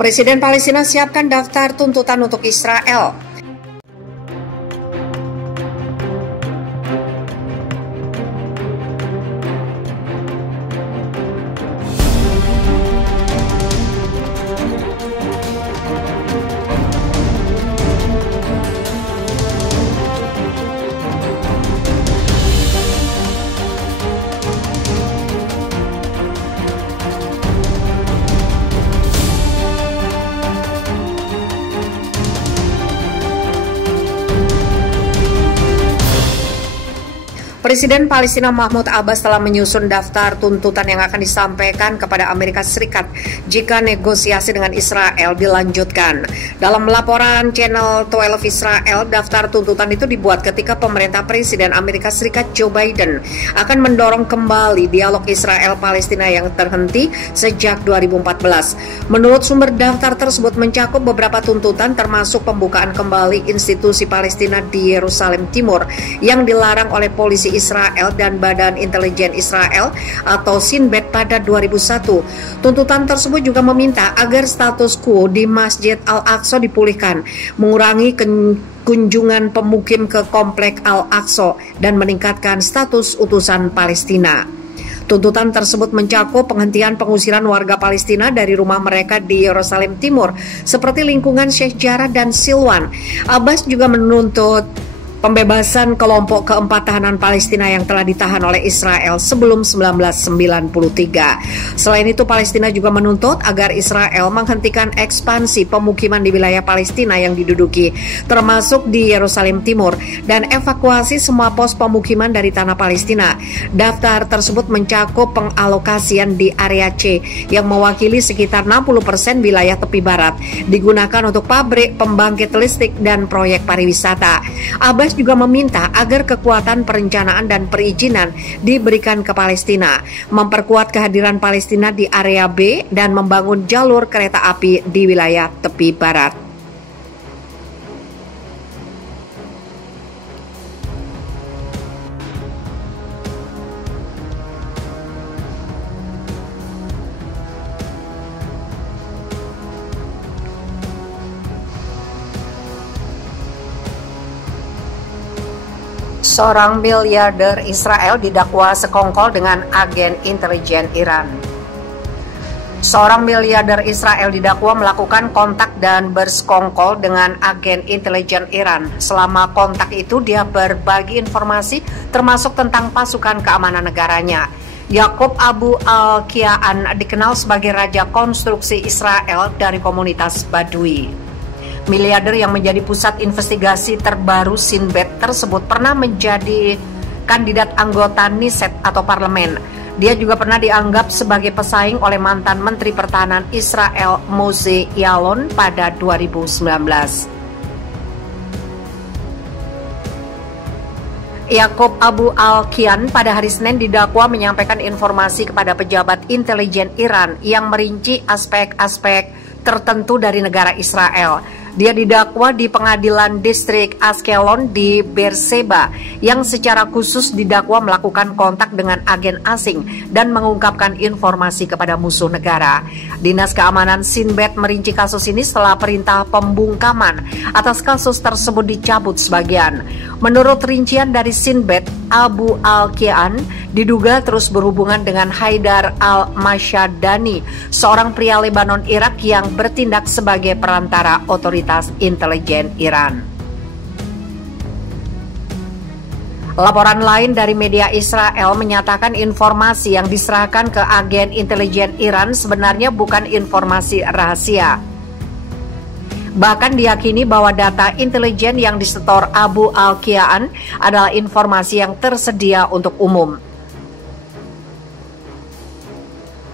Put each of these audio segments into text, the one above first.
Presiden Palestina siapkan daftar tuntutan untuk Israel. Presiden Palestina Mahmud Abbas telah menyusun daftar tuntutan yang akan disampaikan kepada Amerika Serikat jika negosiasi dengan Israel dilanjutkan. Dalam laporan Channel 12 Israel, daftar tuntutan itu dibuat ketika pemerintah Presiden Amerika Serikat Joe Biden akan mendorong kembali dialog Israel-Palestina yang terhenti sejak 2014. Menurut sumber, daftar tersebut mencakup beberapa tuntutan termasuk pembukaan kembali institusi Palestina di Yerusalem Timur yang dilarang oleh polisi Israel dan Badan Intelijen Israel atau Shin Bet pada 2001. Tuntutan tersebut juga meminta agar status quo di Masjid Al-Aqsa dipulihkan, mengurangi kunjungan pemukim ke Komplek Al-Aqsa dan meningkatkan status utusan Palestina. Tuntutan tersebut mencakup penghentian pengusiran warga Palestina dari rumah mereka di Yerusalem Timur seperti lingkungan Sheikh Jarrah dan Silwan. Abbas juga menuntut pembebasan kelompok keempat tahanan Palestina yang telah ditahan oleh Israel sebelum 1993. Selain itu, Palestina juga menuntut agar Israel menghentikan ekspansi pemukiman di wilayah Palestina yang diduduki, termasuk di Yerusalem Timur, dan evakuasi semua pos pemukiman dari tanah Palestina. Daftar tersebut mencakup pengalokasian di area C yang mewakili sekitar 60% wilayah tepi barat, digunakan untuk pabrik, pembangkit listrik, dan proyek pariwisata. Abbas juga meminta agar kekuatan perencanaan dan perizinan diberikan ke Palestina, memperkuat kehadiran Palestina di area B, dan membangun jalur kereta api di wilayah tepi barat. Seorang miliarder Israel didakwa sekongkol dengan agen intelijen Iran. Seorang miliarder Israel didakwa melakukan kontak dan bersekongkol dengan agen intelijen Iran. Selama kontak itu, dia berbagi informasi termasuk tentang pasukan keamanan negaranya. Yaqub Abu Al-Kia'an dikenal sebagai raja konstruksi Israel dari komunitas Badui. Miliarder yang menjadi pusat investigasi terbaru Shin Bet tersebut pernah menjadi kandidat anggota Knesset atau parlemen. Dia juga pernah dianggap sebagai pesaing oleh mantan Menteri Pertahanan Israel Moshe Yaalon pada 2019. Yaqub Abu Al-Kia'an pada hari Senin didakwa menyampaikan informasi kepada pejabat intelijen Iran yang merinci aspek-aspek tertentu dari negara Israel. Dia didakwa di pengadilan distrik Ashkelon di Beersheba yang secara khusus didakwa melakukan kontak dengan agen asing dan mengungkapkan informasi kepada musuh negara. Dinas Keamanan Shin Bet merinci kasus ini setelah perintah pembungkaman atas kasus tersebut dicabut sebagian. Menurut rincian dari Shin Bet, Abu Al-Kia'an diduga terus berhubungan dengan Haidar Al-Mashadani, seorang pria Lebanon Irak yang bertindak sebagai perantara otoritas intelijen Iran. Laporan lain dari media Israel menyatakan informasi yang diserahkan ke agen intelijen Iran sebenarnya bukan informasi rahasia. Bahkan diyakini bahwa data intelijen yang disetor Abu Al-Kia'an adalah informasi yang tersedia untuk umum.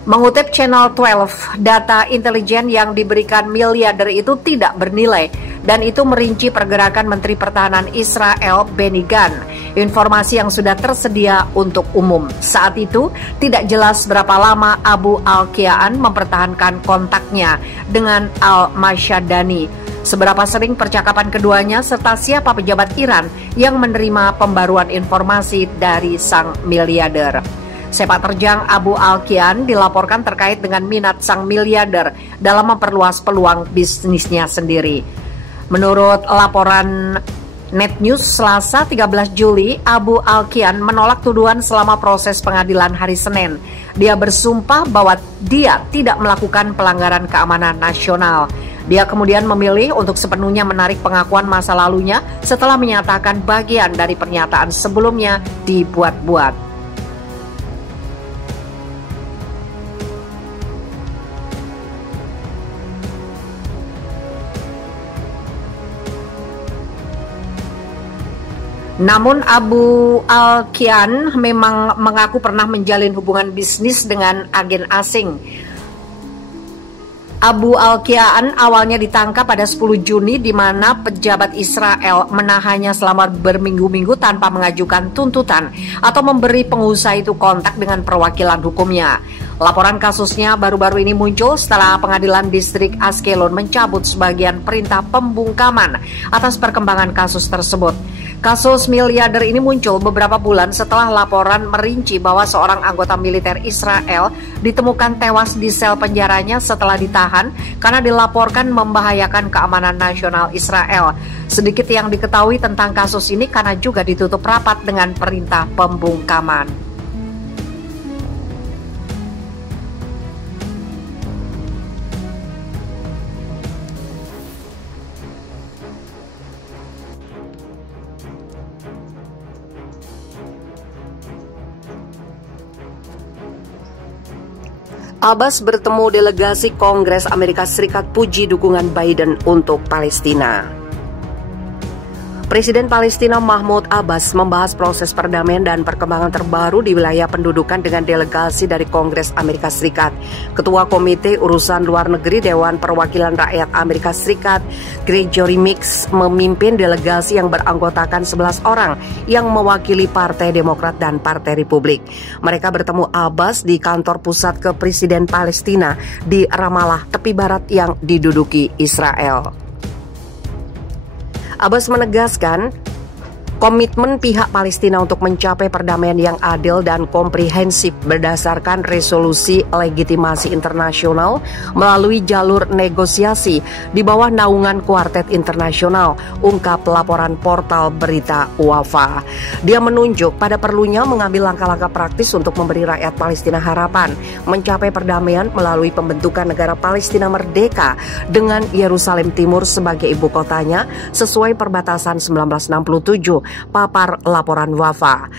Mengutip Channel 12, data intelijen yang diberikan miliarder itu tidak bernilai, dan itu merinci pergerakan Menteri Pertahanan Israel Benny Gantz, informasi yang sudah tersedia untuk umum. Saat itu, tidak jelas berapa lama Abu Al-Kia'an mempertahankan kontaknya dengan Al-Mashadani, seberapa sering percakapan keduanya, serta siapa pejabat Iran yang menerima pembaruan informasi dari sang miliarder. Sepak terjang Abu Al-Kian dilaporkan terkait dengan minat sang miliarder dalam memperluas peluang bisnisnya sendiri. Menurut laporan Net News Selasa 13 Juli, Abu Al-Kian menolak tuduhan selama proses pengadilan hari Senin. Dia bersumpah bahwa dia tidak melakukan pelanggaran keamanan nasional. Dia kemudian memilih untuk sepenuhnya menarik pengakuan masa lalunya setelah menyatakan bagian dari pernyataan sebelumnya dibuat-buat. Namun Abu Al-Kian memang mengaku pernah menjalin hubungan bisnis dengan agen asing. Abu Al-Kian awalnya ditangkap pada 10 Juni di mana pejabat Israel menahannya selama berminggu-minggu tanpa mengajukan tuntutan atau memberi pengusaha itu kontak dengan perwakilan hukumnya. Laporan kasusnya baru-baru ini muncul setelah pengadilan distrik Ashkelon mencabut sebagian perintah pembungkaman atas perkembangan kasus tersebut. Kasus miliarder ini muncul beberapa bulan setelah laporan merinci bahwa seorang anggota militer Israel ditemukan tewas di sel penjaranya setelah ditahan karena dilaporkan membahayakan keamanan nasional Israel. Sedikit yang diketahui tentang kasus ini karena juga ditutup rapat dengan perintah pembungkaman. Abbas bertemu delegasi Kongres Amerika Serikat puji dukungan Biden untuk Palestina. Presiden Palestina Mahmud Abbas membahas proses perdamaian dan perkembangan terbaru di wilayah pendudukan dengan delegasi dari Kongres Amerika Serikat. Ketua Komite Urusan Luar Negeri Dewan Perwakilan Rakyat Amerika Serikat, Gregory Meeks, memimpin delegasi yang beranggotakan 11 orang yang mewakili Partai Demokrat dan Partai Republik. Mereka bertemu Abbas di kantor pusat Kepresiden Palestina di Ramallah, tepi barat yang diduduki Israel. Abbas menegaskan komitmen pihak Palestina untuk mencapai perdamaian yang adil dan komprehensif berdasarkan resolusi legitimasi internasional melalui jalur negosiasi di bawah naungan Kuartet Internasional, ungkap laporan portal berita Wafa. Dia menunjuk pada perlunya mengambil langkah-langkah praktis untuk memberi rakyat Palestina harapan mencapai perdamaian melalui pembentukan negara Palestina merdeka dengan Yerusalem Timur sebagai ibu kotanya sesuai perbatasan 1967. Papar laporan Wafa.